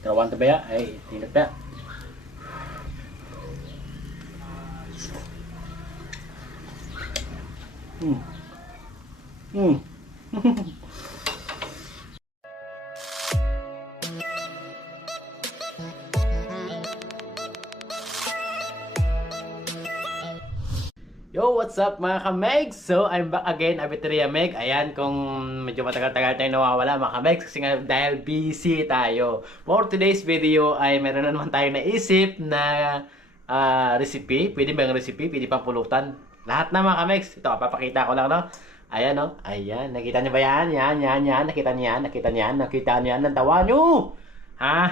Terawan ba ya? Ay, tinat ba? Hmm. Yo, what's up mga ka-Megs? So, I'm back again, Abiteria Meg. Ayan, kung medyo matagal-tagal tayong nawawala mga ka-Megs kasi nga dahil busy tayo. For today's video ay meron na naman tayong naisip na recipe. Pwede ba yung recipe? Pwede pang pulutan. Lahat na mga ka-Megs. Ito, papakita ko lang, no? Ayan, no? Ayan, nakita niyo ba yan? Yan. Nakita niyo yan? Nakita niyo yan? Nakita niyo yan? Nantawa niyo! Ha?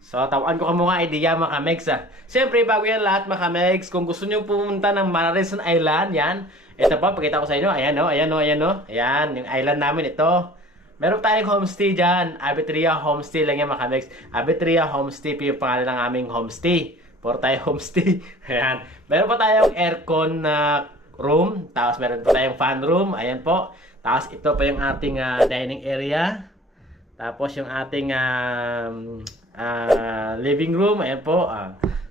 So, tawan ko mga idea mga kamegs Siyempre, bago yan lahat mga kamegs, kung gusto nyo pumunta ng Mararison Island, yan. Ito pa, pakita ko sa inyo. Ayan o. Ayan, yung island namin ito. Meron tayong homestay dyan. Abiteria Homestay lang yan mga kamegs. Abiteria Homestay po yung pangalan ng aming homestay. Puro tayo homestay. Ayan. Meron pa tayong aircon na room. Tapos meron pa tayong fan room. Ayan po. Tapos ito pa yung ating dining area. Tapos yung ating living room, ayan po.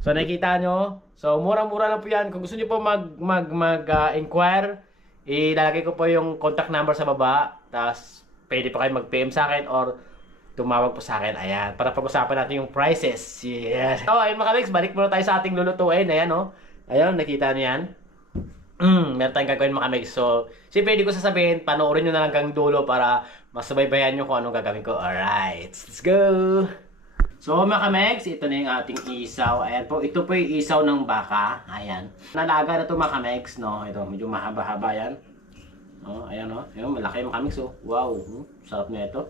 So nakikita nyo. So mura-mura lang po yan. Kung gusto niyo po mag-inquire, ilalagay ko po yung contact number sa baba. Tapos pwede pa kayo mag-PM sa akin or tumawag po sa akin. Ayan, para pag-usapan natin yung prices. Yes. So ayun mga kaliks, balik muna tayo sa ating lulutuin. Ayan o. Ayan, nakita nyo yan. Meron tayong gagawin mga kamigs. So, siyempre hindi ko sasabihin, panoorin nyo na lang hanggang dulo para masubaybayan nyo kung anong gagawin ko. Alright, let's go! So mga kamigs, ito na yung ating isaw. Ayan po, ito po yung isaw ng baka. Ayan. Nalaga na ito mga kamigs, no? Ito, medyo mahaba-haba yan. No, ayan o. Ayan, malaki mga kamigs, oh. Wow, sarap na ito.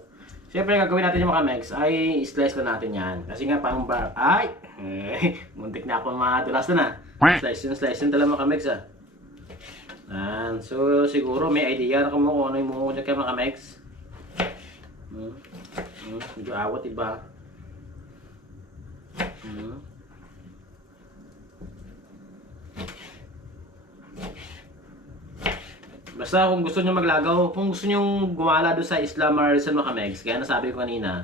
Siyempre, gagawin natin yung mga kamigs ay slice lang natin yan. Kasi nga, pang ay! Muntik na ako madulas na. Slice yun talaga mga kamigs, So siguro may idea na kung ano yung mukha kay mga kamex. Medyo awat iba. Basta kung gusto nyo maglagaw, kung gusto nyo gumala doon sa Isla Mararison mga kamex, kaya nasabi ko kanina,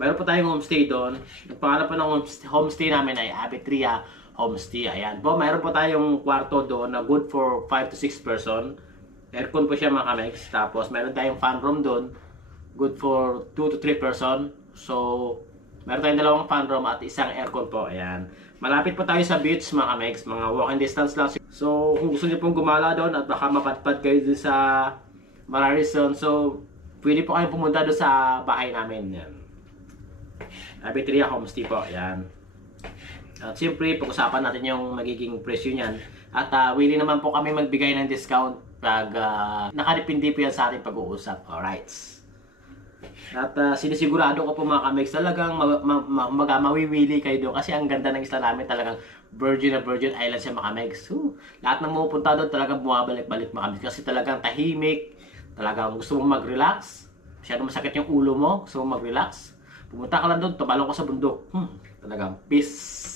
mayroon pa tayong homestay doon. Ang pangalan pa ng homestay namin ay Abiteria Homestay. Ayan po, mayroon po tayong kwarto doon na good for 5 to 6 person. Aircon po siya mga kamex. Tapos mayroon tayong fan room doon, good for 2 to 3 person. So, meron tayong dalawang fan room at isang aircon po. Ayan. Malapit po tayo sa beach mga kamex, mga walking distance lang. So, kung gusto niyo pong gumala doon at baka mapadpad kayo doon sa Mararison, so pwede po kayong pumunta doon sa bahay namin. Ayan. Abiteria Homestay po. Ayan. At siyempre, pag-usapan natin yung magiging presyo niyan. At willing naman po kami magbigay ng discount pag nakadepende po yan sa ating pag-uusap. Alright. At sinisigurado ko po mga kamex, talagang mawiwili kayo doon. Kasi ang ganda ng isla namin, talagang virgin na virgin island siya mga kamex. Lahat ng mapupunta doon talagang bumabalik-balik mga kamex. Kasi talagang tahimik. Talagang gusto mong mag-relax. Masyadong masakit yung ulo mo. Gusto mong mag-relax. Pumunta ka lang doon, tumalong ka sa bundok. Talagang peace.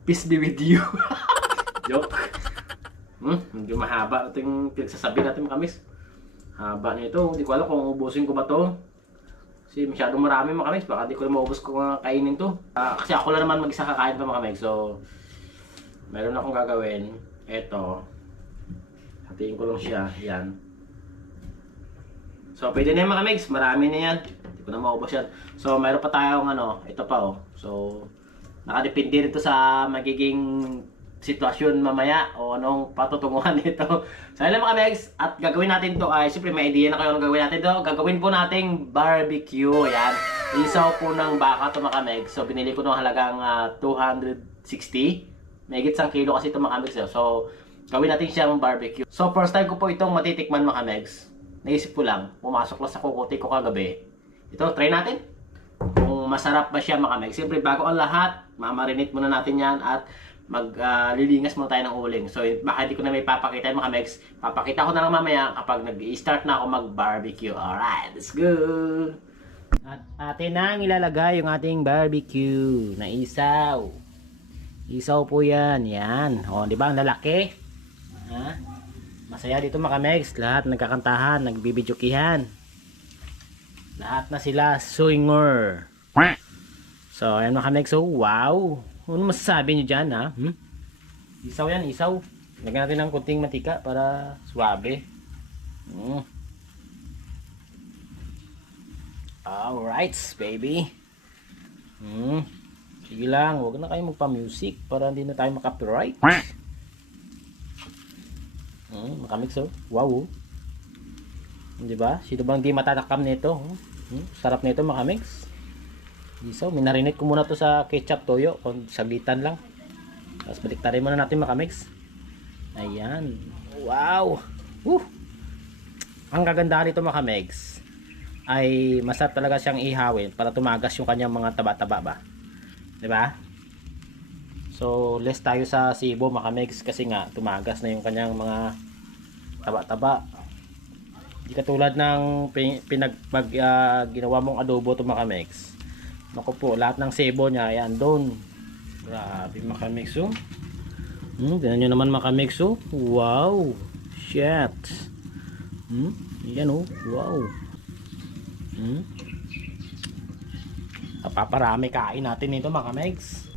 Peace be with you. Joke. Hindi mahaba ito yung pinagsasabi natin mga kamis. Haba nito. Hindi ko alam kung ubusin ko ba to. Kasi masyadong marami mga kamis. Baka hindi ko na maubos kung kainin to. Kasi ako lang naman mag-isa kakain pa mga kamis. So, meron akong gagawin. Ito. Hatiin ko lang siya. Yan. So, pwede na yan mga kamis. Marami na yan. Hindi ko na maubos yan. So, meron pa tayong ito pa oh. So, nakadepende rin to sa magiging sitwasyon mamaya o anong patutunguhan nito. So ayun mga kamegs, at gagawin natin to ay siyempre may idea na kayo anong gagawin natin to. Gagawin po nating barbecue. Ayan. Isaw po ng baka to mga kamegs. So binili ko ng halagang 260. Mahigit 1 kilo kasi ito mga kamegs. So gawin natin siyang barbecue. So first time ko po itong matitikman mga kamegs. Naisip ko lang, pumasok lang sa kukuti ko kagabi. Ito, try natin. Kung masarap ba siya mga kamegs. Siyempre bago ang lahat, mamarinate muna natin yan at maglilingas muna tayo ng uling. So baka hindi ko na may papakita mga kamegs. Papakita ko na lang mamaya kapag nag-i-start na ako mag-barbecue. Alright, let's go! At atin nang ilalagay yung ating barbecue na isaw. Isaw po yan. Yan. O, di ba? Ang lalaki. Ha? Masaya dito mga kamegs. Lahat nagkakantahan, nagbibidyokihan. Lahat na sila swinger. So, ayan mga kamegs. So, wow. Ano masasabi nyo dyan, ha? Isaw yan, isaw. Lagyan natin ng kunting mantika para suwabe. Alright, baby. Sige lang, huwag na kayo magpa-music para hindi na tayo makapiright. Makamix oh. Wow. Di ba? Sino bang di matatakam nito? Sarap nito makamix. Isaw, minarinate ko muna to sa ketchup toyo. Saglitan lang. Tapos baliktarin muna natin makamix. Ayan. Wow. Ang kagandahan nito makamix ay masarap talaga siyang ihawin para tumagas yung kanyang mga taba-taba ba. 'Di ba? So, less tayo sa sibo makamix kasi nga tumagas na yung kanyang mga taba-taba. Di katulad ng ginawa mong adobo to makamix. Naku po, lahat ng sebo niya ayan doon. Grabe makamix oh. Tingnan nyo naman makamix oh. Wow. Shit. Yan oh. Wow. Paparami kain natin ito makamix.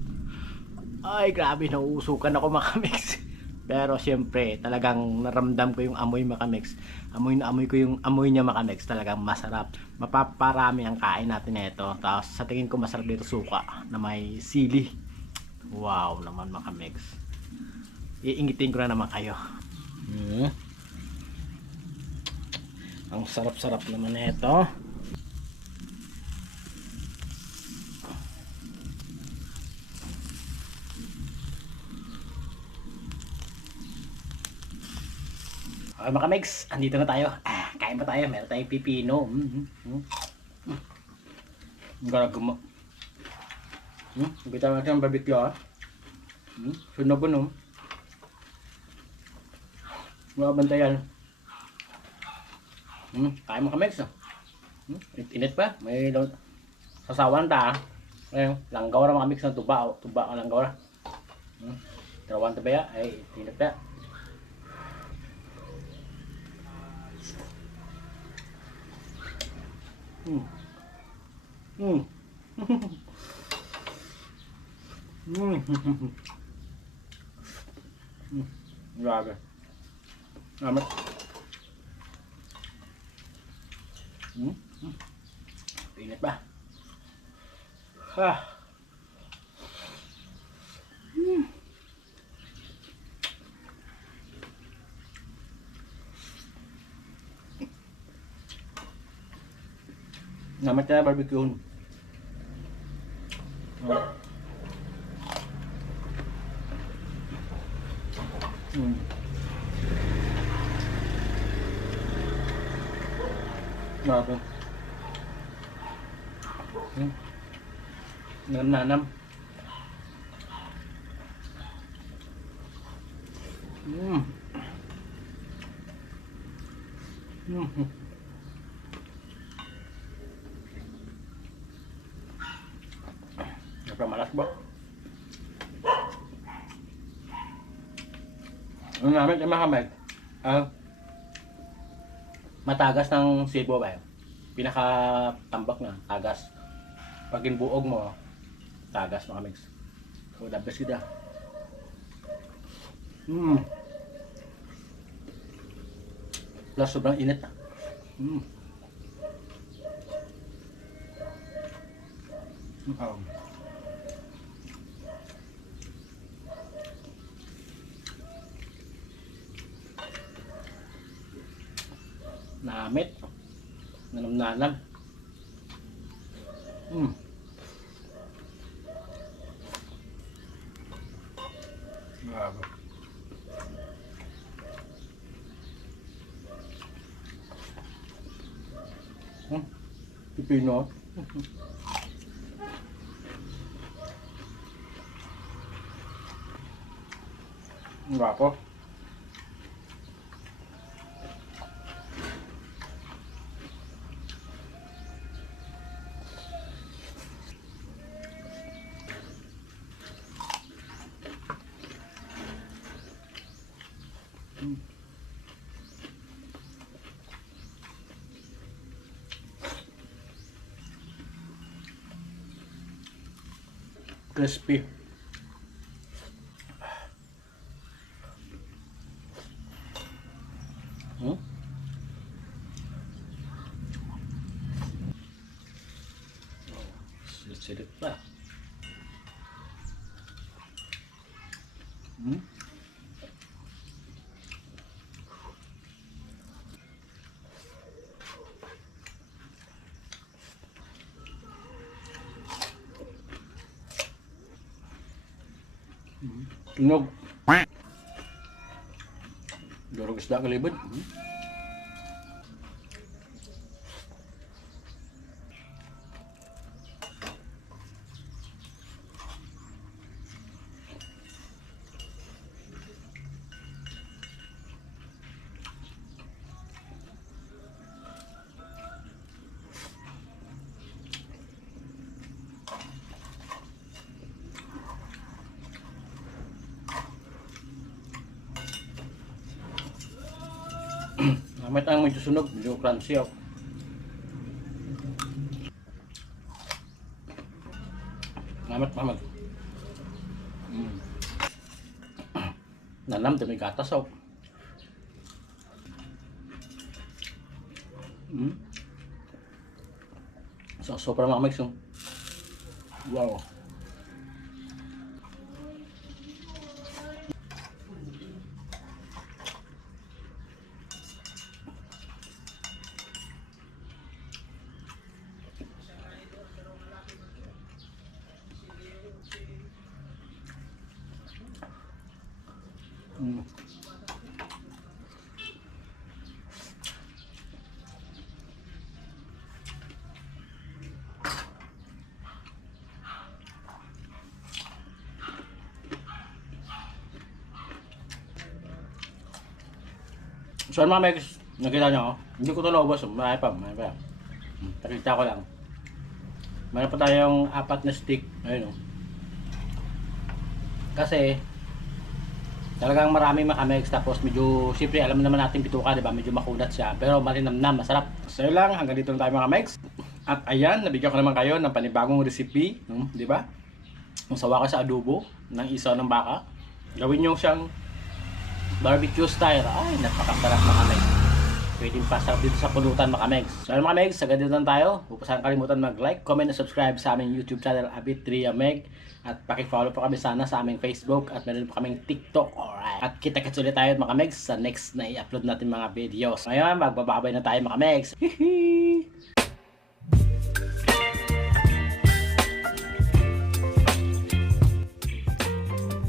Ay grabe, nauusukan ako makamix. Pero syempre talagang naramdam ko yung amoy makamix. Amoy na amoy ko yung amoy niya makamix. Talagang masarap. Mapaparami ang kain natin ito. Tapos sa tingin ko masarap dito suka na may sili. Wow naman makamix. Iingitin ko na naman kayo. Ang sarap-sarap naman nito. Okay mga kamigs, andito na tayo. Kain pa tayo. Meron tayong pipino. Garaguma. Bitaw natin ang barbecue ha. Sunog no. Mga bantayan. Kain mga kamigs. Init pa. May sasawan ta. Ayun, langgaw ra mga kamigs ng tuba. Tuba ang langgaw ra. Tarawan ta ba ya? Ay, init pa. Grabe. Amat. Init ba? Namat tayo barbecue. Grabe. Nanam. Malas ba? Ang namin ay makamay. Matagas ng sibo ba? Pinaka-tambak na, tagas. Pag inbuog mo, tagas mga mix. So, the best kita. Plus, sobrang init. Namit. Nanam-nanam. Grabe. Pipino. Guwapo. Crispy. Hmm? Silit pa. Hmm? Tunog. Durog isda kalibad. Namit ang medyo sunog, medyo crunchy ako. Namit. Nanam, dami gatas ako. So, sobrang makamix yung. Wow. So mga megs, nakita nyo, hindi ko ito naubos, marami pa. Nakita ko lang. Meron pa tayong 4 na stick, ayun o. Kasi, talagang maraming makamegs, tapos medyo, siyempre alam naman natin bituka, diba? Medyo makunat siya, pero malinamnam, masarap. So yun lang, hanggang dito na tayo mga megs. At ayan, nabigyan ko naman kayo ng panibagong recipe, diba? Kung sawa ka sa adobo ng isaw ng baka, gawin nyo siyang barbecue style. Ay, napakasarap mga megs. Pwedeng pasarap dito sa pulutan mga megs. So mga megs, agad dito lang tayo. Huwag saan kalimutan mag-like, comment, and subscribe sa aming YouTube channel, Abitria Meg. At paki-follow po kami sana sa aming Facebook at meron po kaming TikTok. Alright. At kita-kits ulit tayo mga megs sa next na i-upload natin mga videos. Ngayon, magbababay na tayo mga megs. Hihi!